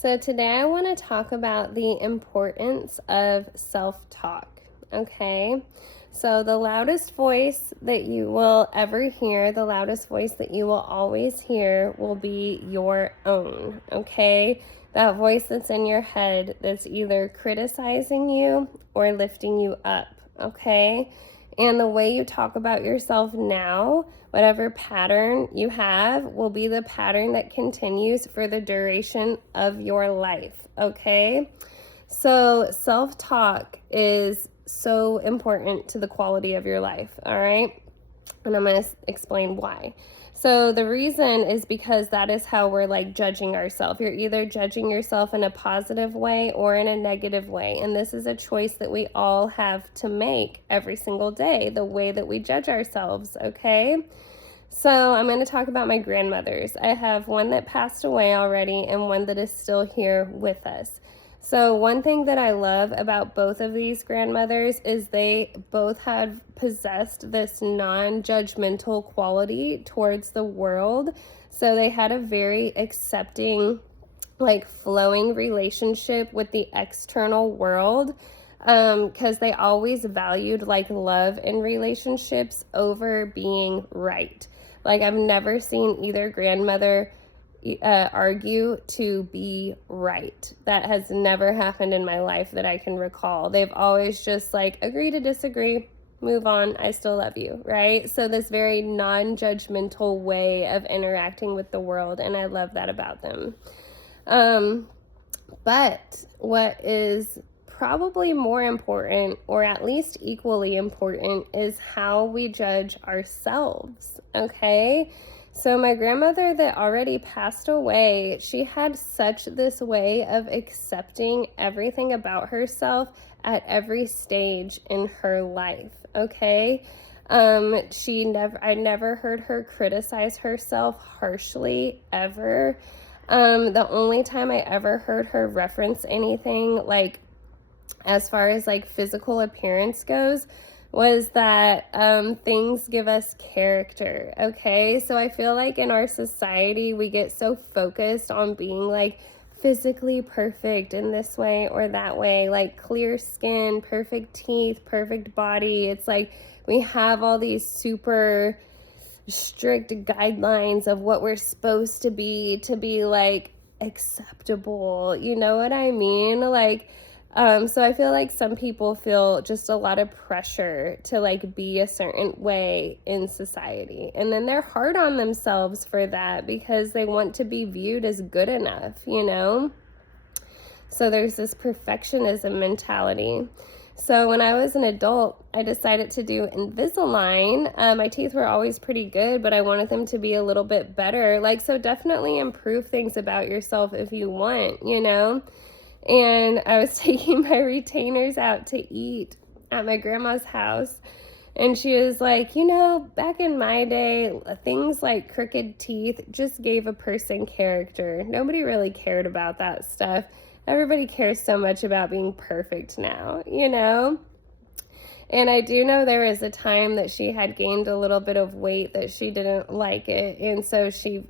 So today I want to talk about the importance of self-talk, okay? So the loudest voice that you will ever hear, the loudest voice that you will always hear will be your own, okay? That voice that's in your head that's either criticizing you or lifting you up, okay? And the way you talk about yourself now, whatever pattern you have, will be the pattern that continues for the duration of your life, okay? So self-talk is so important to the quality of your life, all right? And I'm going to explain why. So the reason is because that is how we're like judging ourselves. You're either judging yourself in a positive way or in a negative way. And this is a choice that we all have to make every single day, the way that we judge ourselves, okay? So I'm going to talk about my grandmothers. I have one that passed away already and one that is still here with us. So one thing that I love about both of these grandmothers is they both had possessed this non-judgmental quality towards the world. So they had a very accepting, like flowing relationship with the external world, because they always valued like love in relationships over being right. Like I've never seen either grandmother argue to be right. That has never happened in my life that I can recall. They've always just like agree to disagree, move on, I still love you, right? So this very non-judgmental way of interacting with the world, and I love that about them. But what is probably more important, or at least equally important, is how we judge ourselves, okay? So my grandmother that already passed away, she had such this way of accepting everything about herself at every stage in her life, okay? I never heard her criticize herself harshly, ever. The only time I ever heard her reference anything, like, as far as, like, physical appearance goes, was that things give us character, okay? So I feel like in our society, we get so focused on being, like, physically perfect in this way or that way, like clear skin, perfect teeth, perfect body. It's like we have all these super strict guidelines of what we're supposed to be like acceptable, you know what I mean? Like, so I feel like some people feel just a lot of pressure to like be a certain way in society. And then they're hard on themselves for that because they want to be viewed as good enough, you know? So there's this perfectionism mentality. So when I was an adult, I decided to do Invisalign. My teeth were always pretty good, but I wanted them to be a little bit better. Like, so definitely improve things about yourself if you want, you know? And I was taking my retainers out to eat at my grandma's house. And she was like, you know, back in my day, things like crooked teeth just gave a person character. Nobody really cared about that stuff. Everybody cares so much about being perfect now, you know? And I do know there was a time that she had gained a little bit of weight that she didn't like it. And so she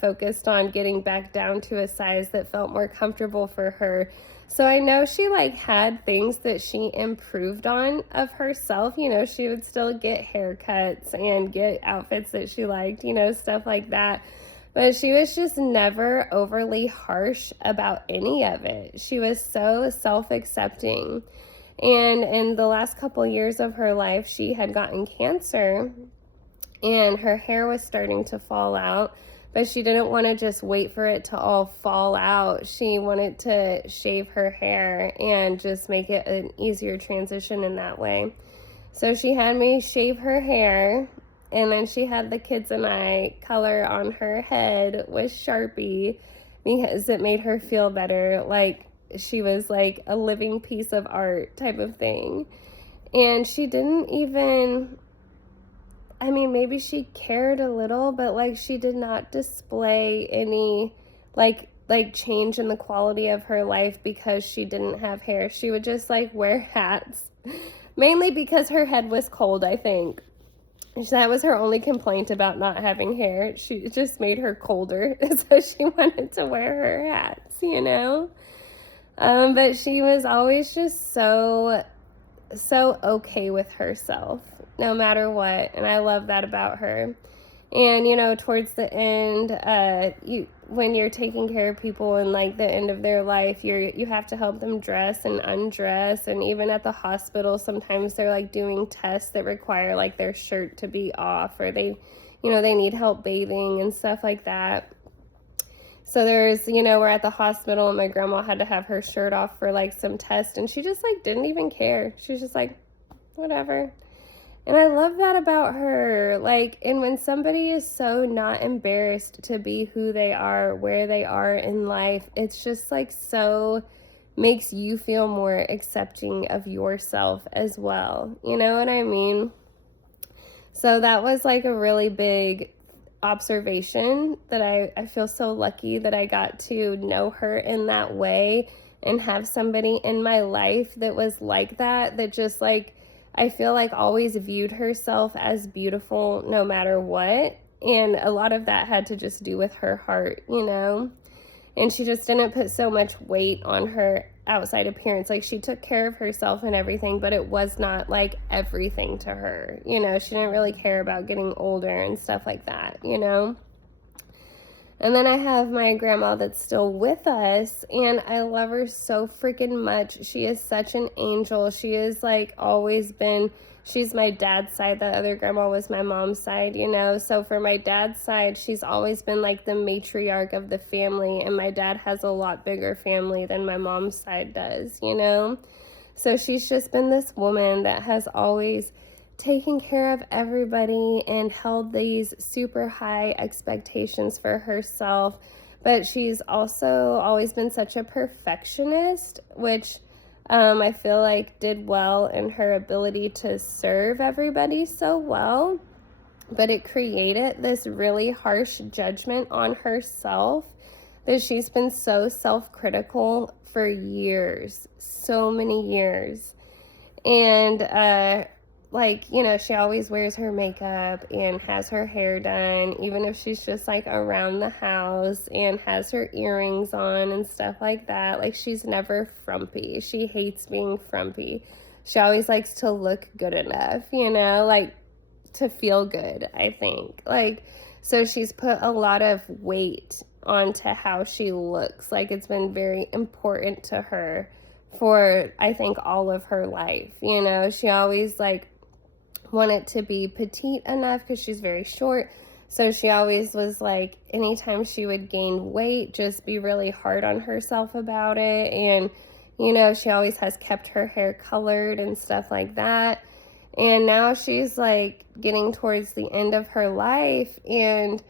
focused on getting back down to a size that felt more comfortable for her. So I know she like had things that she improved on of herself. You know, she would still get haircuts and get outfits that she liked, you know, stuff like that. But she was just never overly harsh about any of it. She was so self-accepting. And in the last couple years of her life, she had gotten cancer and her hair was starting to fall out, but she didn't want to just wait for it to all fall out. She wanted to shave her hair and just make it an easier transition in that way. So she had me shave her hair, and then she had the kids and I color on her head with Sharpie because it made her feel better, like she was like a living piece of art type of thing. And she didn't even, I mean, maybe she cared a little, but like she did not display any like change in the quality of her life because she didn't have hair. She would just like wear hats, mainly because her head was cold, I think. That was her only complaint about not having hair. It just made her colder, so she wanted to wear her hats, you know? But she was always just so okay with herself, no matter what, and I love that about her. And, you know, towards the end, when you're taking care of people and like the end of their life, you have to help them dress and undress. And even at the hospital, sometimes they're like doing tests that require like their shirt to be off, or they need help bathing and stuff like that. So we're at the hospital and my grandma had to have her shirt off for like some test, and she just like didn't even care. She was just like, whatever. And I love that about her. Like, and when somebody is so not embarrassed to be who they are, where they are in life, it's just like so makes you feel more accepting of yourself as well. You know what I mean? So that was like a really big observation that I feel so lucky that I got to know her in that way and have somebody in my life that was like that just like, I feel like always viewed herself as beautiful no matter what. And a lot of that had to just do with her heart, you know? And she just didn't put so much weight on her outside appearance. Like, she took care of herself and everything, but it was not like everything to her. You know, she didn't really care about getting older and stuff like that, you know? And then I have my grandma that's still with us, and I love her so freaking much. She is such an angel. She is like always been, she's my dad's side. The other grandma was my mom's side, you know. So for my dad's side, she's always been like the matriarch of the family, and my dad has a lot bigger family than my mom's side does, you know. So she's just been this woman that has always taking care of everybody and held these super high expectations for herself. But she's also always been such a perfectionist, which I feel like did well in her ability to serve everybody so well. But it created this really harsh judgment on herself that she's been so self-critical for years, so many years. And like, you know, she always wears her makeup and has her hair done, even if she's just like around the house, and has her earrings on and stuff like that. Like, she's never frumpy. She hates being frumpy. She always likes to look good enough, you know, like to feel good, I think. Like, so she's put a lot of weight onto how she looks. Like, it's been very important to her for, I think, all of her life. You know, she always like wanted to be petite enough because she's very short. So she always was like, anytime she would gain weight, just be really hard on herself about it. And, you know, she always has kept her hair colored and stuff like that. And now she's like getting towards the end of her life, and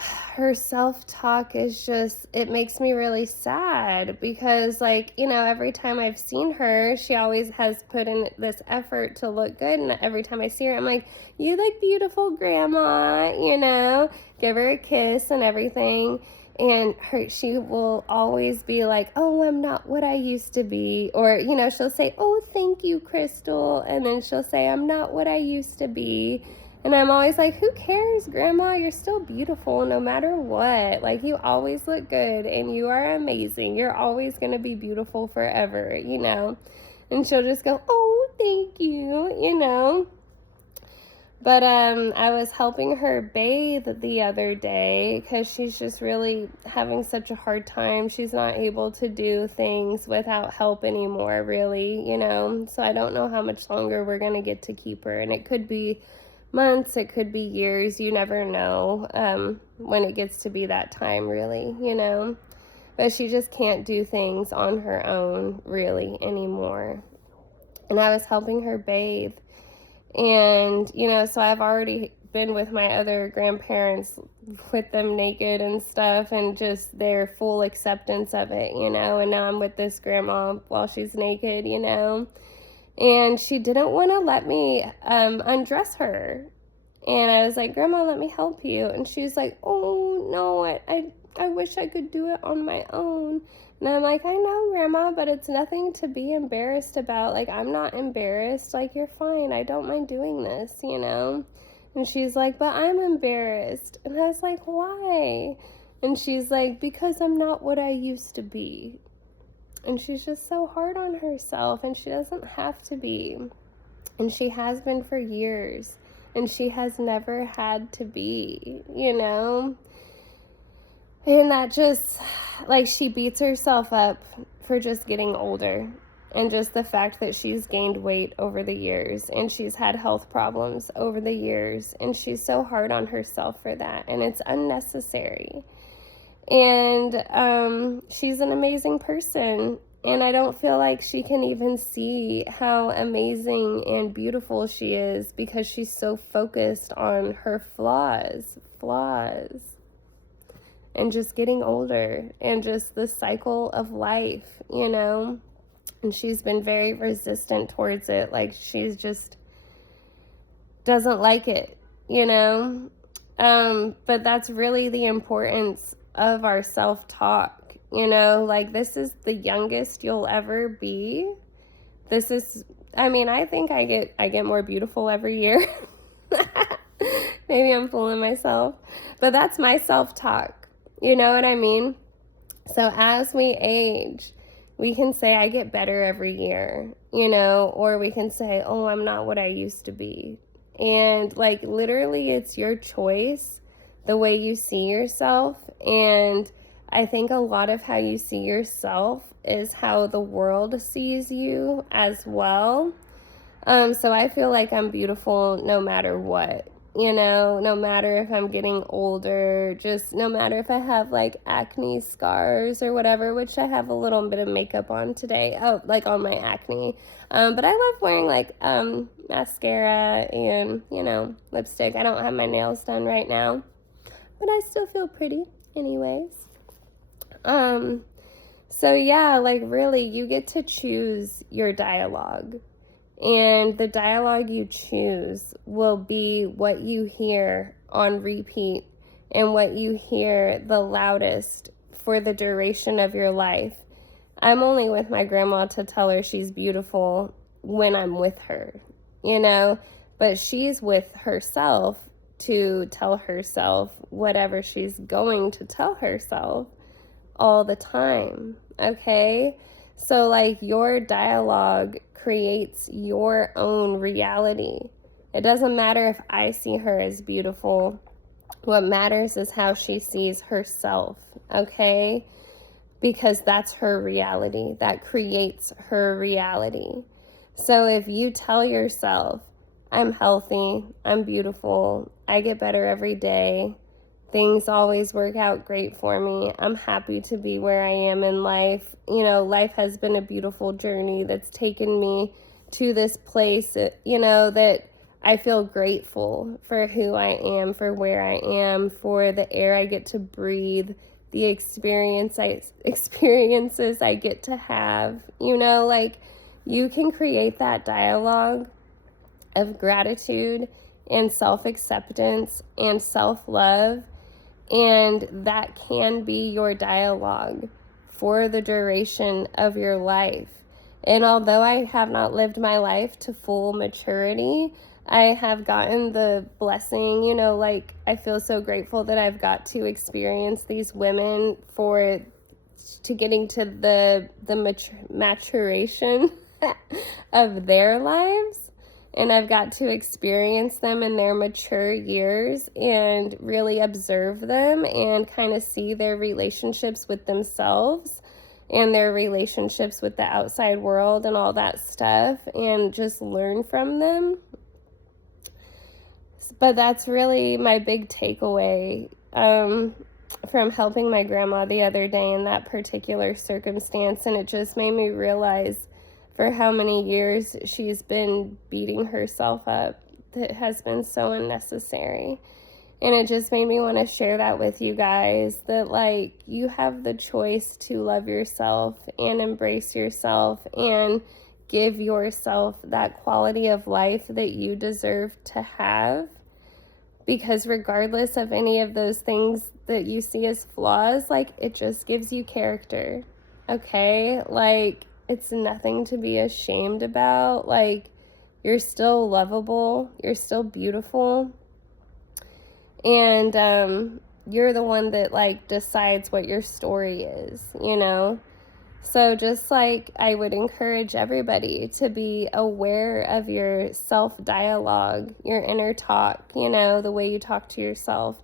her self-talk is just, it makes me really sad because, like, you know, every time I've seen her, she always has put in this effort to look good, and every time I see her, I'm like, you look beautiful, Grandma, you know, give her a kiss and everything. And she will always be like, oh, I'm not what I used to be. Or, you know, she'll say, oh, thank you, Krystall. And then she'll say, I'm not what I used to be. And I'm always like, who cares, Grandma? You're still beautiful no matter what. Like, you always look good and you are amazing. You're always going to be beautiful forever, you know. And she'll just go, oh, thank you, you know. But I was helping her bathe the other day because she's just really having such a hard time. She's not able to do things without help anymore, really, you know. So I don't know how much longer we're going to get to keep her. And it could be months, it could be years. You never know when it gets to be that time, really, you know. But she just can't do things on her own, really, anymore. And I was helping her bathe. And, you know, so I've already been with my other grandparents with them naked and stuff, and just their full acceptance of it, you know. And now I'm with this grandma while she's naked, you know. And she didn't want to let me undress her. And I was like, Grandma, let me help you. And she was like, oh, no, I wish I could do it on my own. And I'm like, I know, Grandma, but it's nothing to be embarrassed about. Like, I'm not embarrassed. Like, you're fine. I don't mind doing this, you know. And she's like, but I'm embarrassed. And I was like, why? And she's like, because I'm not what I used to be. And she's just so hard on herself, and she doesn't have to be. And she has been for years, and she has never had to be, you know? And that just, like, she beats herself up for just getting older, and just the fact that she's gained weight over the years, and she's had health problems over the years, and she's so hard on herself for that, and it's unnecessary. And she's an amazing person, and I don't feel like she can even see how amazing and beautiful she is because she's so focused on her flaws, and just getting older, and just the cycle of life, you know? And she's been very resistant towards it. Like, she's just doesn't like it, you know? But that's really the importance of our self-talk, you know? Like, this is the youngest you'll ever be. This is, I mean, I think I get more beautiful every year. Maybe I'm fooling myself, but that's my self-talk. You know what I mean? So as we age, we can say, I get better every year, you know, or we can say, oh, I'm not what I used to be. And, like, literally, it's your choice, the way you see yourself. And I think a lot of how you see yourself is how the world sees you as well. So I feel like I'm beautiful no matter what. You know, no matter if I'm getting older, just no matter if I have, like, acne scars or whatever, which I have a little bit of makeup on today. Oh, like, on my acne. But I love wearing, like, mascara and, you know, lipstick. I don't have my nails done right now, but I still feel pretty anyways. So yeah, like, really, you get to choose your dialogue. And the dialogue you choose will be what you hear on repeat and what you hear the loudest for the duration of your life. I'm only with my grandma to tell her she's beautiful when I'm with her, you know, but she's with herself to tell herself whatever she's going to tell herself all the time, okay? So, like, your dialogue creates your own reality. It doesn't matter if I see her as beautiful. What matters is how she sees herself, okay? Because that's her reality. That creates her reality. So if you tell yourself, I'm healthy, I'm beautiful, I get better every day, things always work out great for me, I'm happy to be where I am in life, you know, life has been a beautiful journey that's taken me to this place, you know, that I feel grateful for who I am, for where I am, for the air I get to breathe, the experiences I get to have, you know, like, you can create that dialogue of gratitude and self-acceptance and self-love, and that can be your dialogue for the duration of your life. And although I have not lived my life to full maturity, I have gotten the blessing, you know, like, I feel so grateful that I've got to experience these women to getting to the maturation of their lives. And I've got to experience them in their mature years and really observe them and kind of see their relationships with themselves and their relationships with the outside world and all that stuff, and just learn from them. But that's really my big takeaway from helping my grandma the other day in that particular circumstance. And it just made me realize for how many years she's been beating herself up that has been so unnecessary. And it just made me want to share that with you guys, that, like, you have the choice to love yourself and embrace yourself and give yourself that quality of life that you deserve to have. Because regardless of any of those things that you see as flaws, like, it just gives you character, okay? Like, it's nothing to be ashamed about. Like, you're still lovable. You're still beautiful. And you're the one that like decides what your story is, you know? So just like I would encourage everybody to be aware of your self-dialogue, your inner talk, you know, the way you talk to yourself,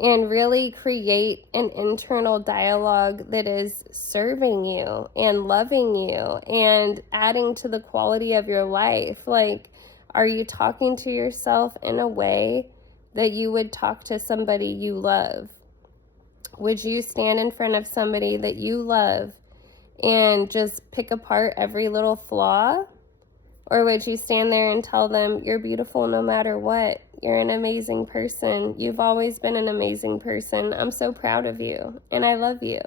and really create an internal dialogue that is serving you and loving you and adding to the quality of your life. Like, are you talking to yourself in a way that you would talk to somebody you love? Would you stand in front of somebody that you love and just pick apart every little flaw? Or would you stand there and tell them, you're beautiful no matter what? You're an amazing person. You've always been an amazing person. I'm so proud of you and I love you.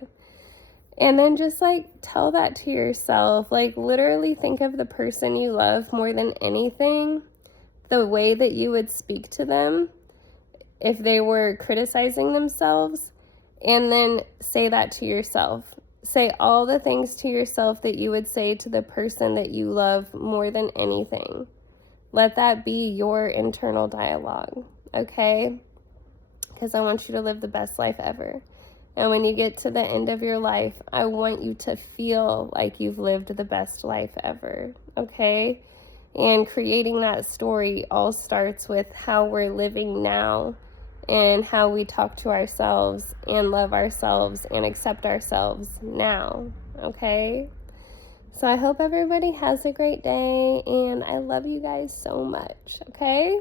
And then just like tell that to yourself. Like literally think of the person you love more than anything, the way that you would speak to them if they were criticizing themselves, and then say that to yourself. Say all the things to yourself that you would say to the person that you love more than anything. Let that be your internal dialogue, okay? Because I want you to live the best life ever. And when you get to the end of your life, I want you to feel like you've lived the best life ever, okay? And creating that story all starts with how we're living now and how we talk to ourselves and love ourselves and accept ourselves now, okay? So I hope everybody has a great day, and I love you guys so much, okay?